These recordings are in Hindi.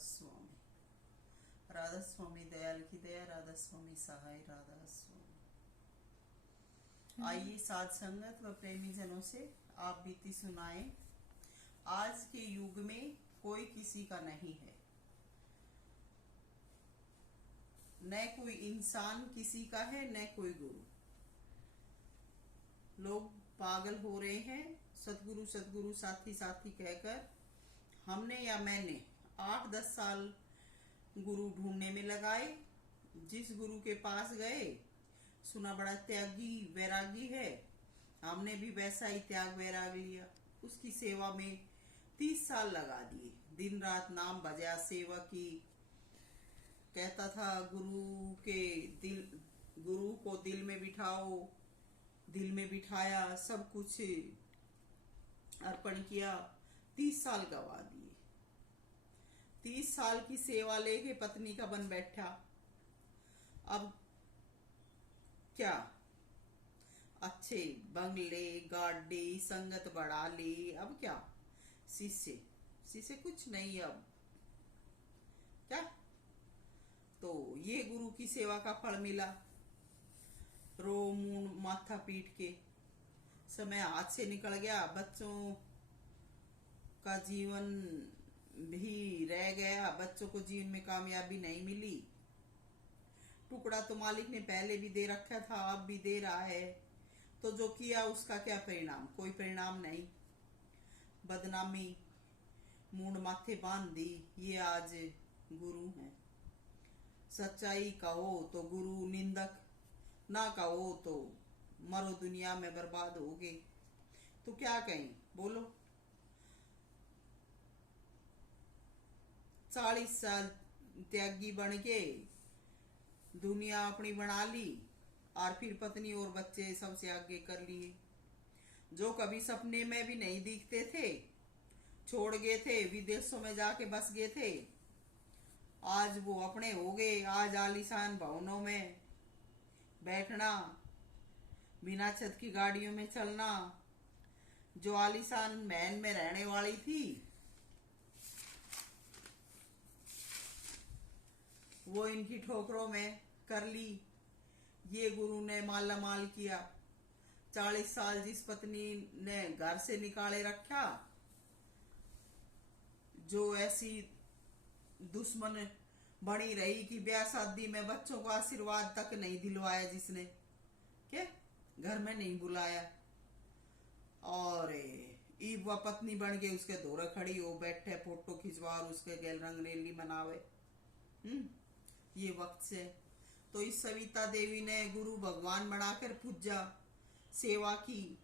स्वामी। राधा स्वामी दयाल की दया, राधा स्वामी सहाय, राधा स्वामी। आइए साध संगत व प्रेमी जनों से आप बीती सुनाएं। आज के युग में कोई किसी का नहीं है, न कोई इंसान किसी का है, न कोई गुरु। लोग पागल हो रहे हैं सतगुरु सतगुरु साथी साथी कहकर। हमने या मैंने 8-10 साल गुरु ढूंढने में लगाए। जिस गुरु के पास गए सुना बड़ा त्यागी वैरागी है, हमने भी वैसा ही त्याग वैराग लिया। उसकी सेवा में 30 साल लगा दिए, दिन रात नाम बजा, सेवा की। कहता था गुरु को दिल में बिठाओ, दिल में बिठाया, सब कुछ अर्पण किया। 30 साल गवा दिए। 30 साल की सेवा लेके पत्नी का बन बैठा। अब क्या, अच्छे बंगले गाड़ी संगत बढ़ा ली, अब क्या शिष्य कुछ नहीं। अब क्या, तो ये गुरु की सेवा का फल मिला। रो मुंह माथा पीट के समय हाथ से निकल गया, बच्चों का जीवन भी रह गया, बच्चों को जीवन में कामयाबी नहीं मिली। टुकड़ा तो मालिक ने पहले भी दे रखा था, अब भी दे रहा है, तो जो किया उसका क्या परिणाम? कोई परिणाम नहीं। बदनामी मूंड माथे बांध दी, ये आज गुरु हैं। सच्चाई कहो तो गुरु निंदक, ना कहो तो मरो दुनिया में बर्बाद होगे। तो क्या कहें, बोलो। 40 साल त्यागी बन के दुनिया अपनी बना ली, और फिर पत्नी और बच्चे सबसे आगे कर लिए। जो कभी सपने में भी नहीं दिखते थे, छोड़ गए थे, विदेशों में जाके बस गए थे, आज वो अपने हो गए। आज आलीशान भवनों में बैठना, बिना छत की गाड़ियों में चलना। जो आलीशान महल में रहने वाली थी, वो इनकी ठोकरों में कर ली। ये गुरु ने माला माल किया। 40 साल जिस पत्नी ने घर से निकाले रखा, जो ऐसी दुश्मन बनी रही कि ब्याह शादी में बच्चों को आशीर्वाद तक नहीं दिलवाया, जिसने क्या घर में नहीं बुलाया, और ईब वह पत्नी बन के उसके दौरे खड़ी हो बैठे, फोटो खिंचवा और उसके गैल रंग रेली मनावे। ये वक्त से तो इस सविता देवी ने गुरु भगवान बनाकर पूजा, सेवा की,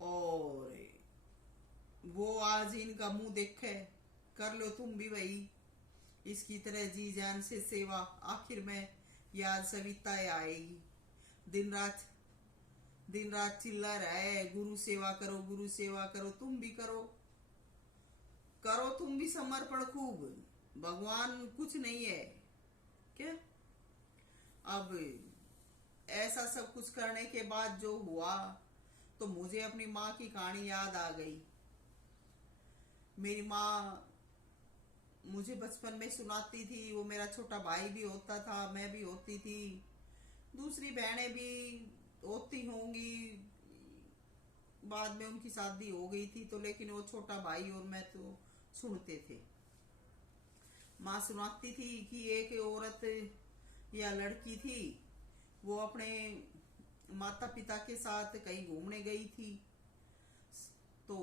और वो आज इनका मुंह देखे। कर लो तुम भी वही इसकी तरह जी जान से सेवा। आखिर में याद सविता आएगी। दिन रात चिल्ला रहा है, गुरु सेवा करो, गुरु सेवा करो। तुम भी करो तुम भी समर्पण खूब। भगवान कुछ नहीं है क्या? अब ऐसा सब कुछ करने के बाद जो हुआ, तो मुझे अपनी माँ की कहानी याद आ गई। मेरी माँ मुझे बचपन में सुनाती थी। वो मेरा छोटा भाई भी होता था, मैं भी होती थी, दूसरी बहनें भी होती होंगी। बाद में उनकी शादी हो गई थी, तो लेकिन वो छोटा भाई और मैं तो सुनते थे। माँ सुनाती थी कि एक औरत या लड़की थी, वो अपने माता पिता के साथ कहीं घूमने गई थी, तो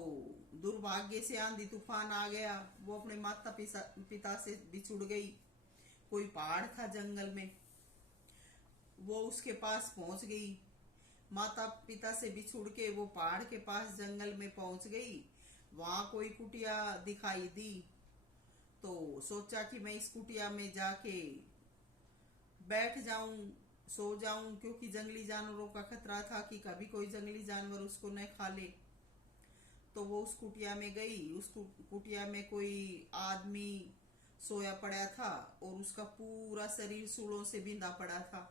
दुर्भाग्य से आंधी तूफान आ गया। वो अपने माता पिता से बिछुड़ गई। कोई पहाड़ था जंगल में, वो उसके पास पहुंच गई। माता पिता से बिछुड़ के वो पहाड़ के पास जंगल में पहुंच गई। वहां कोई कुटिया दिखाई दी, तो सोचा कि मैं इस कुटिया में जाके बैठ जाऊं, सो जाऊं, क्योंकि जंगली जानवरों का खतरा था कि कभी कोई जंगली जानवर उसको न खा ले। तो वो उस कुटिया में गई। उस कुटिया में कोई आदमी सोया पड़ा था, और उसका पूरा शरीर सूलों से बिंधा पड़ा था।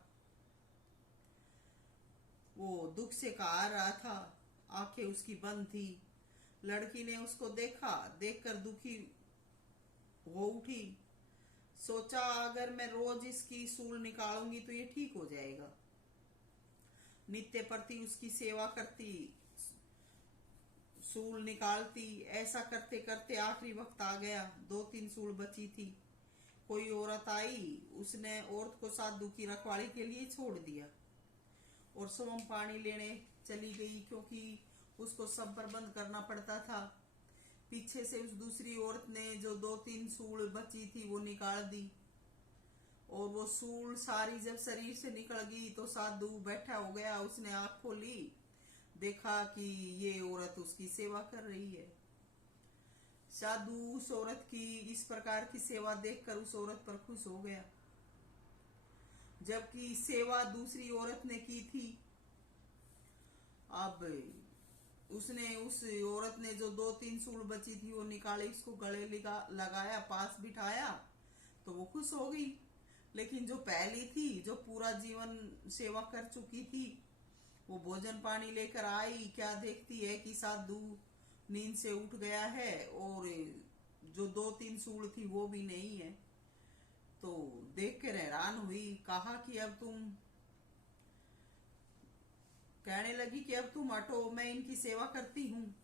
वो दुख से कहा रहा था, आंखें उसकी बंद थी। लड़की ने उसको देखा, देखकर दुखी वो उठी, सोचा अगर मैं रोज इसकी सूल निकालूंगी तो ये ठीक हो जाएगा। नित्य प्रति उसकी सेवा करती, सूल निकालती। ऐसा करते करते आखिरी वक्त आ गया, 2-3 सूल बची थी। कोई औरत आई, उसने औरत को साधु की रखवाली के लिए छोड़ दिया और स्वयं पानी लेने चली गई, क्योंकि उसको सब प्रबंध करना पड़ता था। पीछे से उस दूसरी औरत ने जो 2-3 सूल बची थी वो निकाल दी, और वो सूल सारी जब शरीर से निकल गई तो साधु बैठा हो गया। उसने आंख खोली, देखा कि ये औरत उसकी सेवा कर रही है। साधु उस औरत की इस प्रकार की सेवा देखकर उस औरत पर खुश हो गया, जबकि सेवा दूसरी औरत ने की थी। अब उसने, उस औरत ने जो 2-3 सूल बची थी वो निकाली, उसको गले लगाया, पास बिठाया तो वो खुश हो गई। लेकिन जो पहली थी, जो पूरा जीवन सेवा कर चुकी थी, वो भोजन पानी लेकर आई, क्या देखती है कि साधु नींद से उठ गया है और जो 2-3 सूल थी वो भी नहीं है। तो देख कर हैरान हुई, कहा कि अब तुम, कहने लगी कि अब तुम हटो, मैं इनकी सेवा करती हूँ।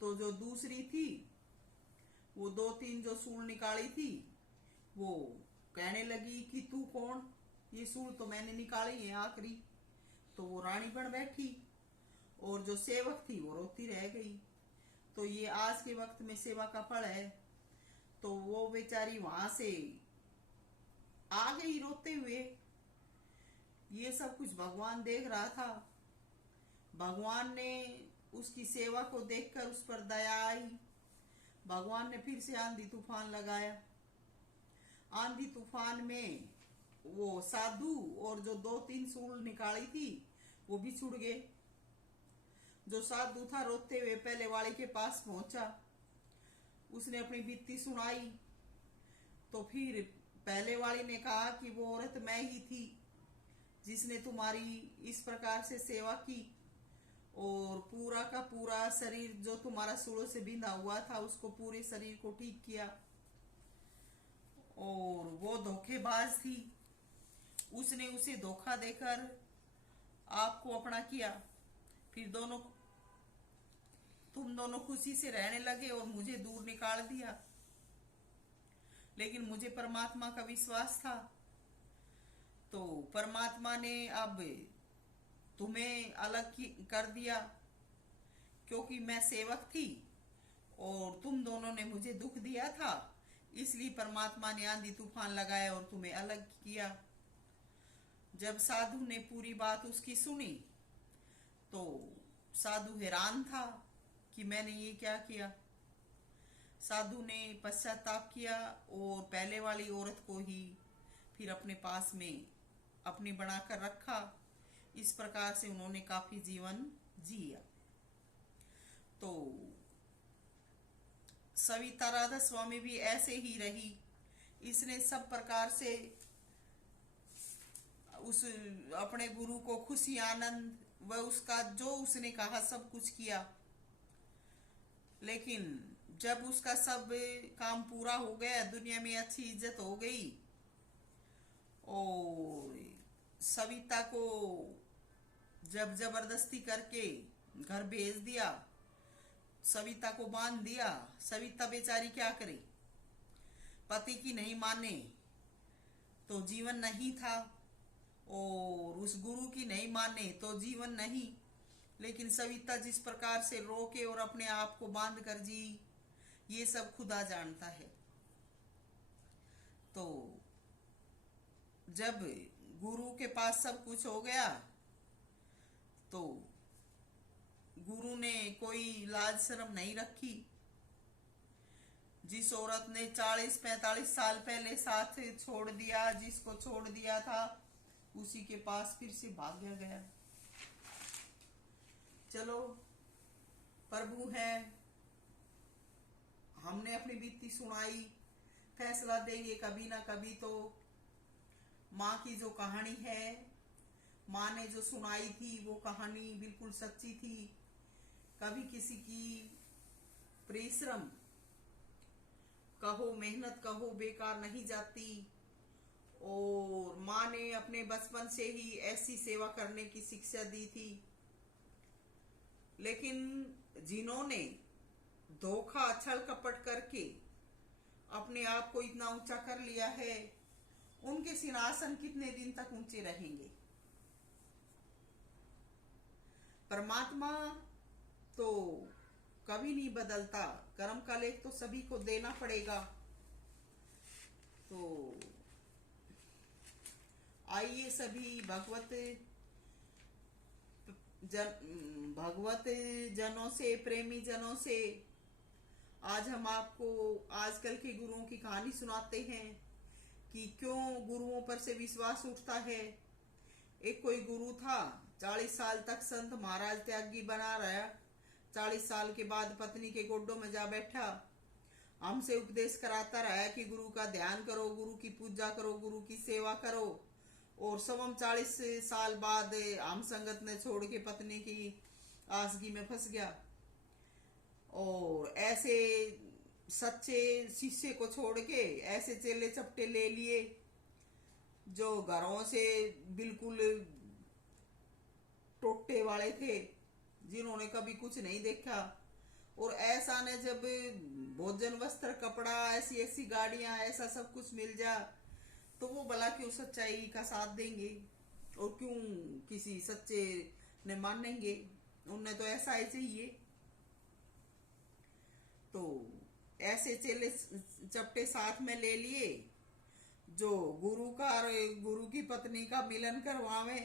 तो जो दूसरी थी, वो 2-3 जो सूल निकाली थी, वो कहने लगी कि तू कौन, ये सूल तो मैंने निकाली है आखिरी। तो वो रानी बन बैठी, और जो सेवक थी वो रोती रह गई। तो ये आज के वक्त में सेवा का फल है। तो वो बेचारी वहां से आ गई रोते हुए। ये सब कुछ भगवान देख रहा था। भगवान ने उसकी सेवा को देखकर उस पर दया आई। भगवान ने फिर से आंधी तूफान लगाया। आंधी तूफान में वो साधु और जो 2-3 सूल निकाली थी वो भी छुड़ गए। जो साधु था रोते हुए पहले वाले के पास पहुंचा, उसने अपनी बीती सुनाई। तो फिर पहले वाली ने कहा कि वो औरत मैं ही थी जिसने तुम्हारी इस प्रकार से सेवा की, और पूरा का पूरा शरीर जो तुम्हारा सूलों से बिंधा हुआ था उसको, पूरे शरीर को ठीक किया। और वो धोखेबाज थी, उसने उसे धोखा देकर आपको अपना किया। फिर तुम दोनों खुशी से रहने लगे और मुझे दूर निकाल दिया। लेकिन मुझे परमात्मा का विश्वास था, तो परमात्मा ने अब तुम्हें अलग कर दिया, क्योंकि मैं सेवक थी और तुम दोनों ने मुझे दुख दिया था, इसलिए परमात्मा ने आंधी तूफान लगाया और तुम्हें अलग किया। जब साधु ने पूरी बात उसकी सुनी तो साधु हैरान था कि मैंने ये क्या किया। साधु ने पश्चाताप किया और पहले वाली औरत को ही फिर अपने पास में अपनी बनाकर रखा। इस प्रकार से उन्होंने काफी जीवन जिया। तो सविता राधा स्वामी भी ऐसे ही रही। इसने सब प्रकार से उस अपने गुरु को खुशी, आनंद व उसका जो उसने कहा सब कुछ किया। लेकिन जब उसका सब काम पूरा हो गया, दुनिया में अच्छी इज्जत हो गई, और सविता को जब जबरदस्ती करके घर भेज दिया, सविता को बांध दिया। सविता बेचारी क्या करे, पति की नहीं माने तो जीवन नहीं था, और उस गुरु की नहीं माने तो जीवन नहीं। लेकिन सविता जिस प्रकार से रोके और अपने आप को बांध कर जी, ये सब खुदा जानता है। तो जब गुरु के पास सब कुछ हो गया तो गुरु ने कोई लाज शर्म नहीं रखी। जिस औरत ने 40-45 साल पहले साथ छोड़ दिया, जिसको छोड़ दिया था, उसी के पास फिर से भाग्य गया। चलो, प्रभु है, हमने अपनी बीती सुनाई, फैसला देंगे कभी ना कभी। तो माँ की जो कहानी है, माँ ने जो सुनाई थी वो कहानी बिल्कुल सच्ची थी। कभी किसी की परिश्रम, कहो मेहनत कहो बेकार नहीं जाती। और माँ ने अपने बचपन से ही ऐसी सेवा करने की शिक्षा दी थी। लेकिन जिन्होंने धोखा छल कपट करके अपने आप को इतना ऊंचा कर लिया है, उनके सिंहासन कितने दिन तक ऊंचे रहेंगे। परमात्मा तो कभी नहीं बदलता, कर्म का लेख तो सभी को देना पड़ेगा। तो आइए सभी भगवत जनों से, प्रेमी जनों से आज हम आपको आजकल के गुरुओं की कहानी सुनाते हैं कि क्यों गुरुओं पर से विश्वास उठता है। एक कोई गुरु था, 40 साल तक संत महाराज त्यागी बना रहा। 40 साल के बाद पत्नी के गोड्डों में जा बैठा, हमसे उपदेश कराता रहा कि गुरु का ध्यान करो, गुरु की पूजा करो, गुरु की सेवा करो। और सवम 40 साल बाद हम संगत ने छोड़ के पत्नी की आसगी में फंस गया। और ऐसे सच्चे शिष्य को छोड़ के ऐसे चेले चपटे ले लिए जो घरों से बिल्कुल टोटे वाले थे, जिन्होंने कभी कुछ नहीं देखा। और ऐसा ने जब भोजन वस्त्र कपड़ा ऐसी ऐसी गाड़ियां ऐसा सब कुछ मिल जा, तो वो भला क्यों सच्चाई का साथ देंगे और क्यों किसी सच्चे ने मानेंगे। उन्हें तो ऐसा ही चाहिए। तो ऐसे चेले चपटे साथ में ले लिए जो गुरु का और गुरु की पत्नी का मिलन करवावे।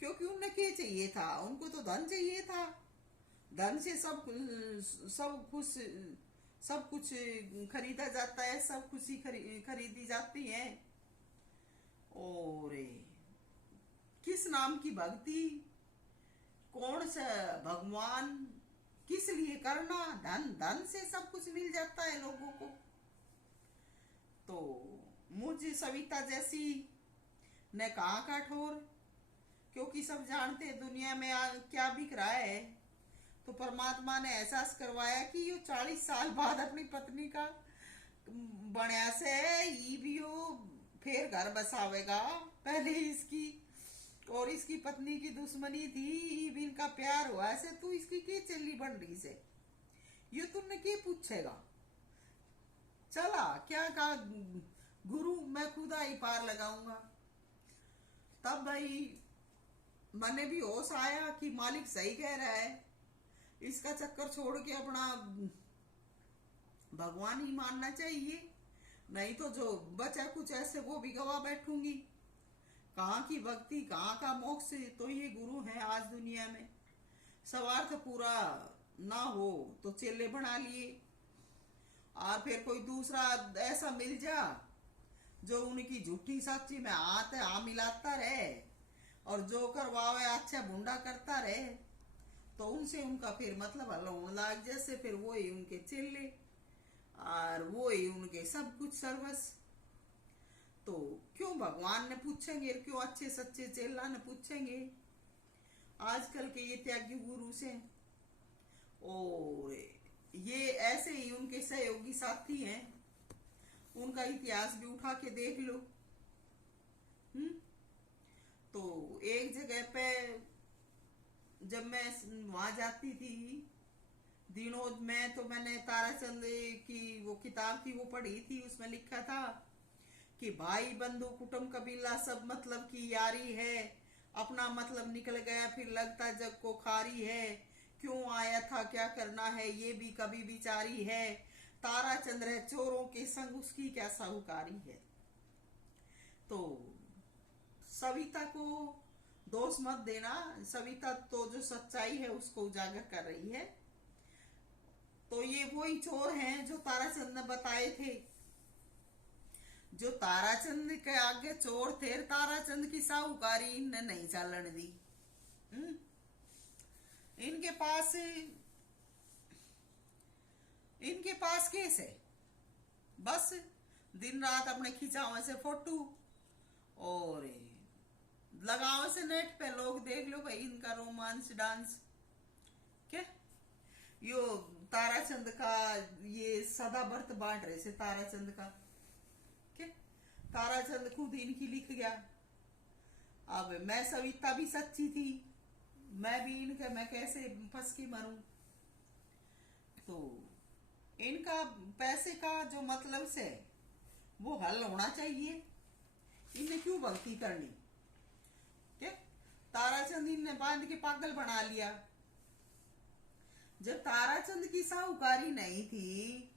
क्योंकि उन्हें क्या चाहिए था? उनको तो धन चाहिए था। धन से सब कुछ खरीदा जाता है, सब कुछ ही खरीदी जाती है। और किस नाम की भक्ति, कौन सा भगवान, किस लिए करना? धन से सब कुछ मिल जाता है लोगों को। तो मुझे सविता जैसी ने कहा का ठोर, क्योंकि सब जानते दुनिया में क्या बिक रहा है। तो परमात्मा ने एहसास करवाया कि ये 40 साल बाद अपनी पत्नी का बनया से ये भी फिर घर बसावेगा। पहले इसकी और इसकी पत्नी की दुश्मनी थी, भी इनका प्यार हुआ ऐसे। तू इसकी क्या चली बन रही से? ये तुमने क्या पूछेगा? चला क्या कहा गुरु, मैं खुदा ही पार लगाऊंगा। तब भाई मने भी होश आया कि मालिक सही कह रहा है, इसका चक्कर छोड़ के अपना भगवान ही मानना चाहिए। नहीं तो जो बचा कुछ ऐसे वो भी गवा बैठूंगी। कहाँ की भक्ति, कहाँ का मोक्ष। तो ये गुरु है आज दुनिया में। स्वार्थ पूरा ना हो तो चेले बना लिए, और फिर कोई दूसरा ऐसा मिल जा जो उनकी झूठी सच्ची में हाथ आ मिलाता रहे और जो करवावे अच्छा भुंडा करता रहे, तो उनसे उनका फिर मतलब हलौन लाग जैसे। फिर वो ही उनके चेले और वो ही उनके सब कुछ सर्वस। तो क्यों भगवान ने पूछेंगे, क्यों अच्छे सच्चे चेला ने पूछेंगे आजकल के ये त्यागी गुरु से। और ये ऐसे ही उनके सहयोगी साथी हैं, उनका इतिहास भी उठा के देख लो। तो एक जगह पे जब मैं वहां जाती थी दिनों में, तो मैंने ताराचंद की वो किताब थी वो पढ़ी थी। उसमें लिखा था कि भाई बंधु कुटुंब कबीला सब मतलब की यारी है, अपना मतलब निकल गया फिर लगता जग को खारी है, क्यों आया था क्या करना है ये भी कभी विचारी है, ताराचंद्र है चोरों के संग उसकी क्या साहूकारी है। तो सविता को दोष मत देना, सविता तो जो सच्चाई है उसको उजागर कर रही है। तो ये वही चोर हैं जो ताराचंद ने बताए थे, जो ताराचंद के आगे चोर थे। ताराचंद की साहूकारी इनने नहीं चालन दी। इनके पास केस है, बस दिन रात अपने खिंचावे से फोटो और लगाओ से नेट पे लोग देख लो भाई इनका रोमांस डांस। क्या यो ताराचंद का ये सदा व्रत बांट रहे थे ताराचंद का। क्या ताराचंद खुद इनकी लिख गया। अब मैं सविता भी सच्ची थी, मैं भी इनके मैं कैसे फंस के मरूं। तो इनका पैसे का जो मतलब से वो हल होना चाहिए। इन्हें क्यों भक्ति करनी? क्या ताराचंद इनने बांध के पागल बना लिया। जब ताराचंद की साहूकारी नहीं थी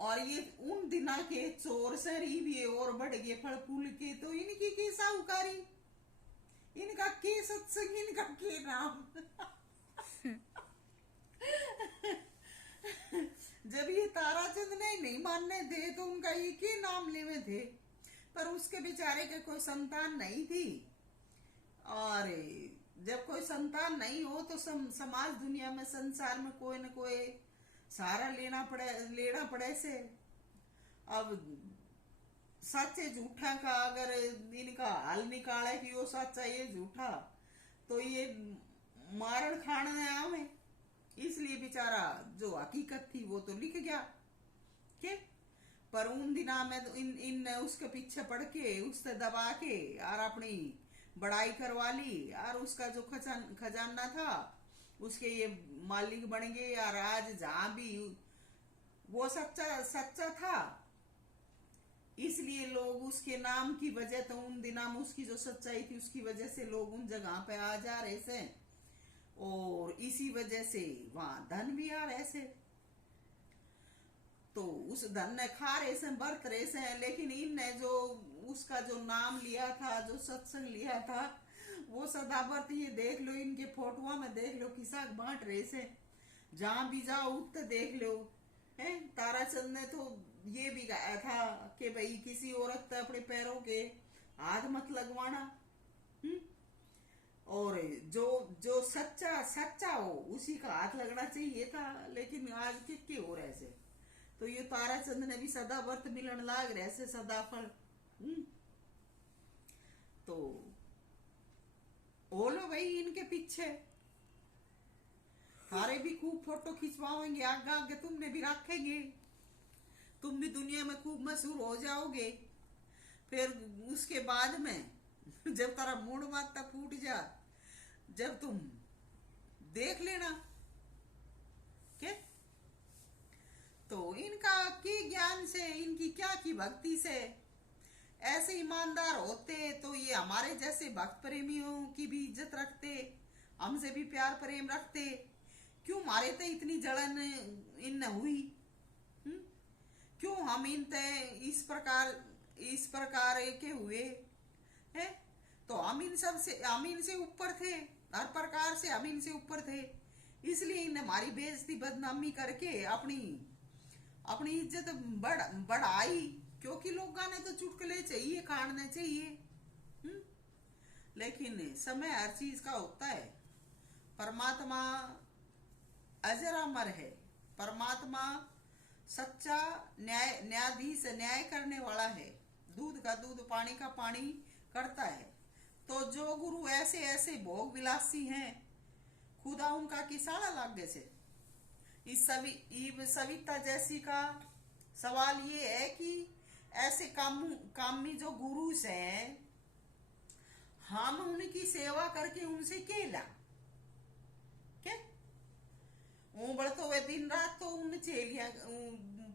और ये उन दिना के चोर सरी भी और बढ़ गए फल फूल के, तो इनकी की साहूकारी, इनका के सत्संग, इनका के नाम। जब ये ताराचंद ने नहीं मानने थे तो उनका ये के नाम लेवे थे। पर उसके बेचारे के कोई संतान नहीं थी, और जब कोई संतान नहीं हो तो समाज दुनिया में संसार में कोई न कोई सहारा लेना पड़े से। अब सच्चे झूठा का अगर इनका हल निकाले कि वो सच्चा ये झूठा, तो ये मारण खाने आवे। इसलिए बेचारा जो हकीकत थी वो तो लिख गया के। पर उन दिना में तो इन उसके पीछे पड़ के उससे दबा के और अपनी बड़ाई करवा ली, और उसका जो खजाना था उसके ये मालिक बन गए। और आज जहां भी वो सच्चा था, इसलिए लोग उसके नाम की वजह, तो उन दिना में उसकी जो सच्चाई थी उसकी वजह से लोग उन जगह पे आ जा रहे थे, और इसी वजह से वहां धन भी आ रहे थे। तो उस धन ने खा रहे से, बरत रहे से, लेकिन इनने जो उसका जो नाम लिया था, जो सत्संग लिया था, वो सदाबर्त। ये देख लो इनके फोटुआ में देख लो किसा बांट रहे से, जहां भी जाओ उत्तर देख लो है। ताराचंद ने तो ये भी गाया था कि भाई किसी औरत पे अपने पैरों के हाथ मत लगवाना। और जो जो सच्चा हो उसी का हाथ लगना चाहिए था, लेकिन आज के हो रहे से। तो ये ताराचंद ने भी सदा व्रत मिलन लाग रहे से, सदा फल। तो बोलो भाई इनके पीछे थारे भी खूब फोटो खिंचवाएंगे, आगे आगे तुमने भी रखेंगे, तुम भी दुनिया में खूब मशहूर हो जाओगे। फिर उसके बाद में जब तारा मूड माता फूट जा, जब तुम देख लेना के। तो इनका की ज्ञान से, इनकी क्या की भक्ति से ऐसे ईमानदार होते तो ये हमारे जैसे भक्त प्रेमियों की भी इज्जत रखते, हमसे भी प्यार प्रेम रखते। क्यों मारे थे इतनी जलन इन हुई? क्यों हम इन ते इस प्रकार के हुए हैं? तो हम इनसे ऊपर थे, हर प्रकार से हम इनसे ऊपर थे। इसलिए इन हमारी बेइज्जती बदनामी करके अपनी इज्जत बढ़ाई, क्योंकि लोगों ने तो चुटकुले चाहिए, खाने चाहिए। लेकिन समय हर चीज का होता है। परमात्मा अजर अमर है, परमात्मा सच्चा न्यायाधीश, न्याय करने वाला है। दूध का दूध, पानी का पानी करता है। तो जो गुरु ऐसे ऐसे भोग विलासी हैं, खुदा उनका किसाड़ा लाग गए से। इस सविता जैसी का सवाल ये है कि ऐसे कामी जो गुरु हैं, हम उनकी सेवा करके उनसे केला क्या? उबड़ तो वे दिन रात तो उन चेलियां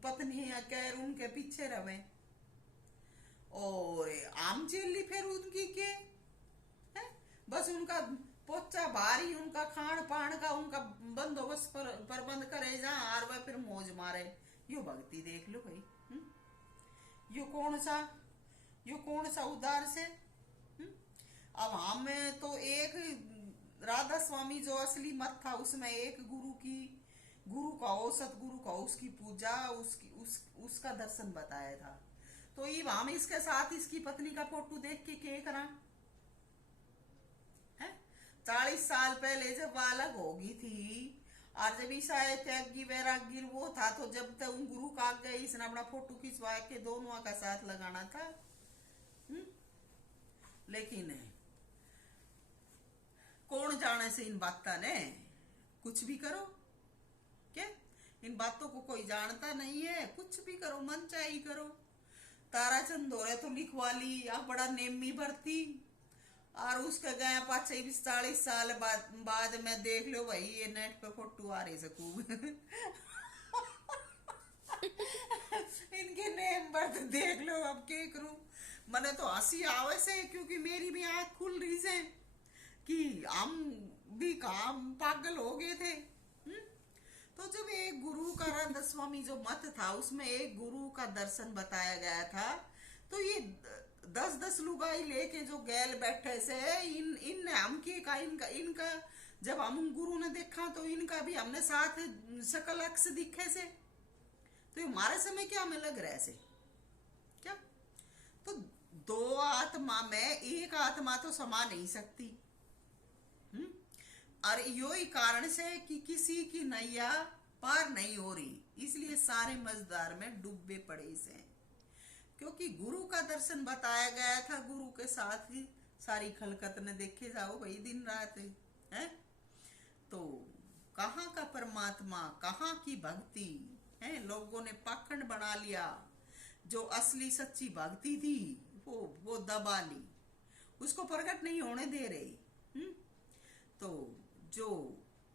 पत्नियां कह उनके पीछे रहे, और आम चेली फिर उनकी के है? बस उनका पोचा भारी, उनका खान पान का उनका बंदोबस्त प्रबंध करे जहां, और वह फिर मौज मारे। यो भक्ति देख लो भाई। यो कौन सा उदार से। अब हमें तो एक राधा स्वामी जो असली मत था, उसमें एक गुरु का सतगुरु का उसकी पूजा, उसका दर्शन बताया था। तो ये हम इसके साथ इसकी पत्नी का फोटो देख के करा है। 40 साल पहले जब वो अलग होगी थी, और जब ईसा त्यागी वैरागी वो था, तो जब तक उन गुरु का गए इसने अपना फोटो खिंचवा के दोनों का साथ लगाना था। लेकिन कौन जाने से इन बातों ने कुछ भी करो क्या इन बातों को कोई जानता नहीं है? कुछ भी करो, मन चाही करो। ताराचंद दौरे तो लिखवा ली, आप बड़ा नेमी भरती, और उसके गए 25-40 साल बाद में देख लो भाई ये नेट पे फोटो आ रही सकूब इनके नेम बर्थ देख लो। अब क्या करूं? मने तो हंसी आवे से, क्योंकि मेरी भी आंख खुल रही से कि हम भी काम पागल हो गए थे। तो जब एक गुरु का राधा स्वामी जो मत था उसमें एक गुरु का दर्शन बताया गया था, तो ये 10-10 लुगाई लेके जो गैल बैठे से इन हम की का इनका जब हम गुरु ने देखा तो इनका भी हमने साथ शकल अक्स दिखे से, तो हमारे समय क्या में लग रहा है से क्या? तो दो आत्मा में एक आत्मा तो समा नहीं सकती। और यो ही कारण से कि किसी की नैया पार नहीं हो रही, इसलिए सारे मझधार में डूबे पड़े से। क्योंकि गुरु का दर्शन बताया गया था, गुरु के साथ ही सारी खलकत ने देखे जाओ भाई दिन रात है। तो कहाँ का परमात्मा, कहाँ की भक्ति है? लोगों ने पाखंड बना लिया। जो असली सच्ची भक्ति थी वो दबा ली, उसको प्रकट नहीं होने दे रहे। तो जो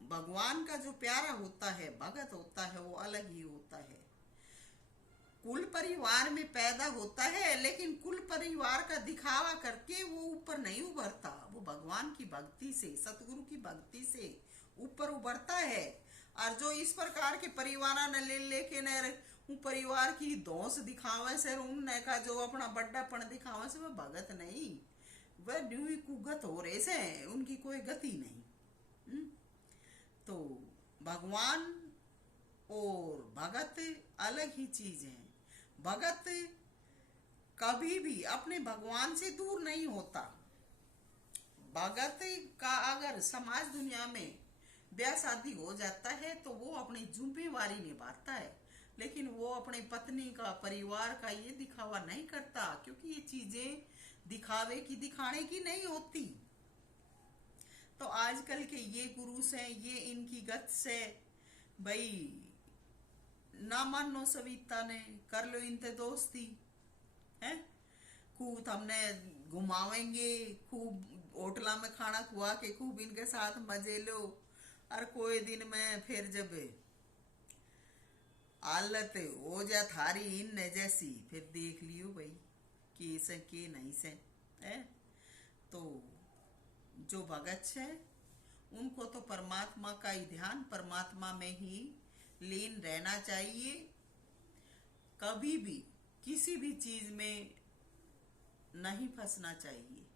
भगवान का जो प्यारा होता है, भगत होता है, वो अलग ही होता है। कुल परिवार में पैदा होता है, लेकिन कुल परिवार का दिखावा करके वो ऊपर नहीं उभरता। वो भगवान की भक्ति से, सतगुरु की भक्ति से ऊपर उभरता है। और जो इस प्रकार के परिवार न लेके न परिवार की दोष दिखावे से, उनने का जो अपना बड्डापन दिखावे से, वह भगत नहीं, वह न्यू कुगत हो रहे से, उनकी कोई गति नहीं। तो भगवान और भगत अलग ही चीज है। भगत कभी भी अपने भगवान से दूर नहीं होता। भगत का अगर समाज दुनिया में ब्याह शादी हो जाता है तो वो अपनी जिम्मेवारी निभाता है, लेकिन वो अपनी पत्नी का, परिवार का ये दिखावा नहीं करता, क्योंकि ये चीजें दिखावे की, दिखाने की नहीं होती। तो आजकल के ये गुरुस हैं, ये इनकी गत से भाई ना मानो सविता ने कर लो इनते दोस्ती है, खूब हमने घुमावेंगे, खूब होटला में खाना खुआ के खूब इनके साथ मजे लो, और कोई दिन में फिर जब हालत हो जा थारी इन जैसी, फिर देख लियो भाई कि से के नहीं से है। तो जो भगत है उनको तो परमात्मा का ही ध्यान, परमात्मा में ही लीन रहना चाहिए। कभी भी किसी भी चीज में नहीं फंसना चाहिए।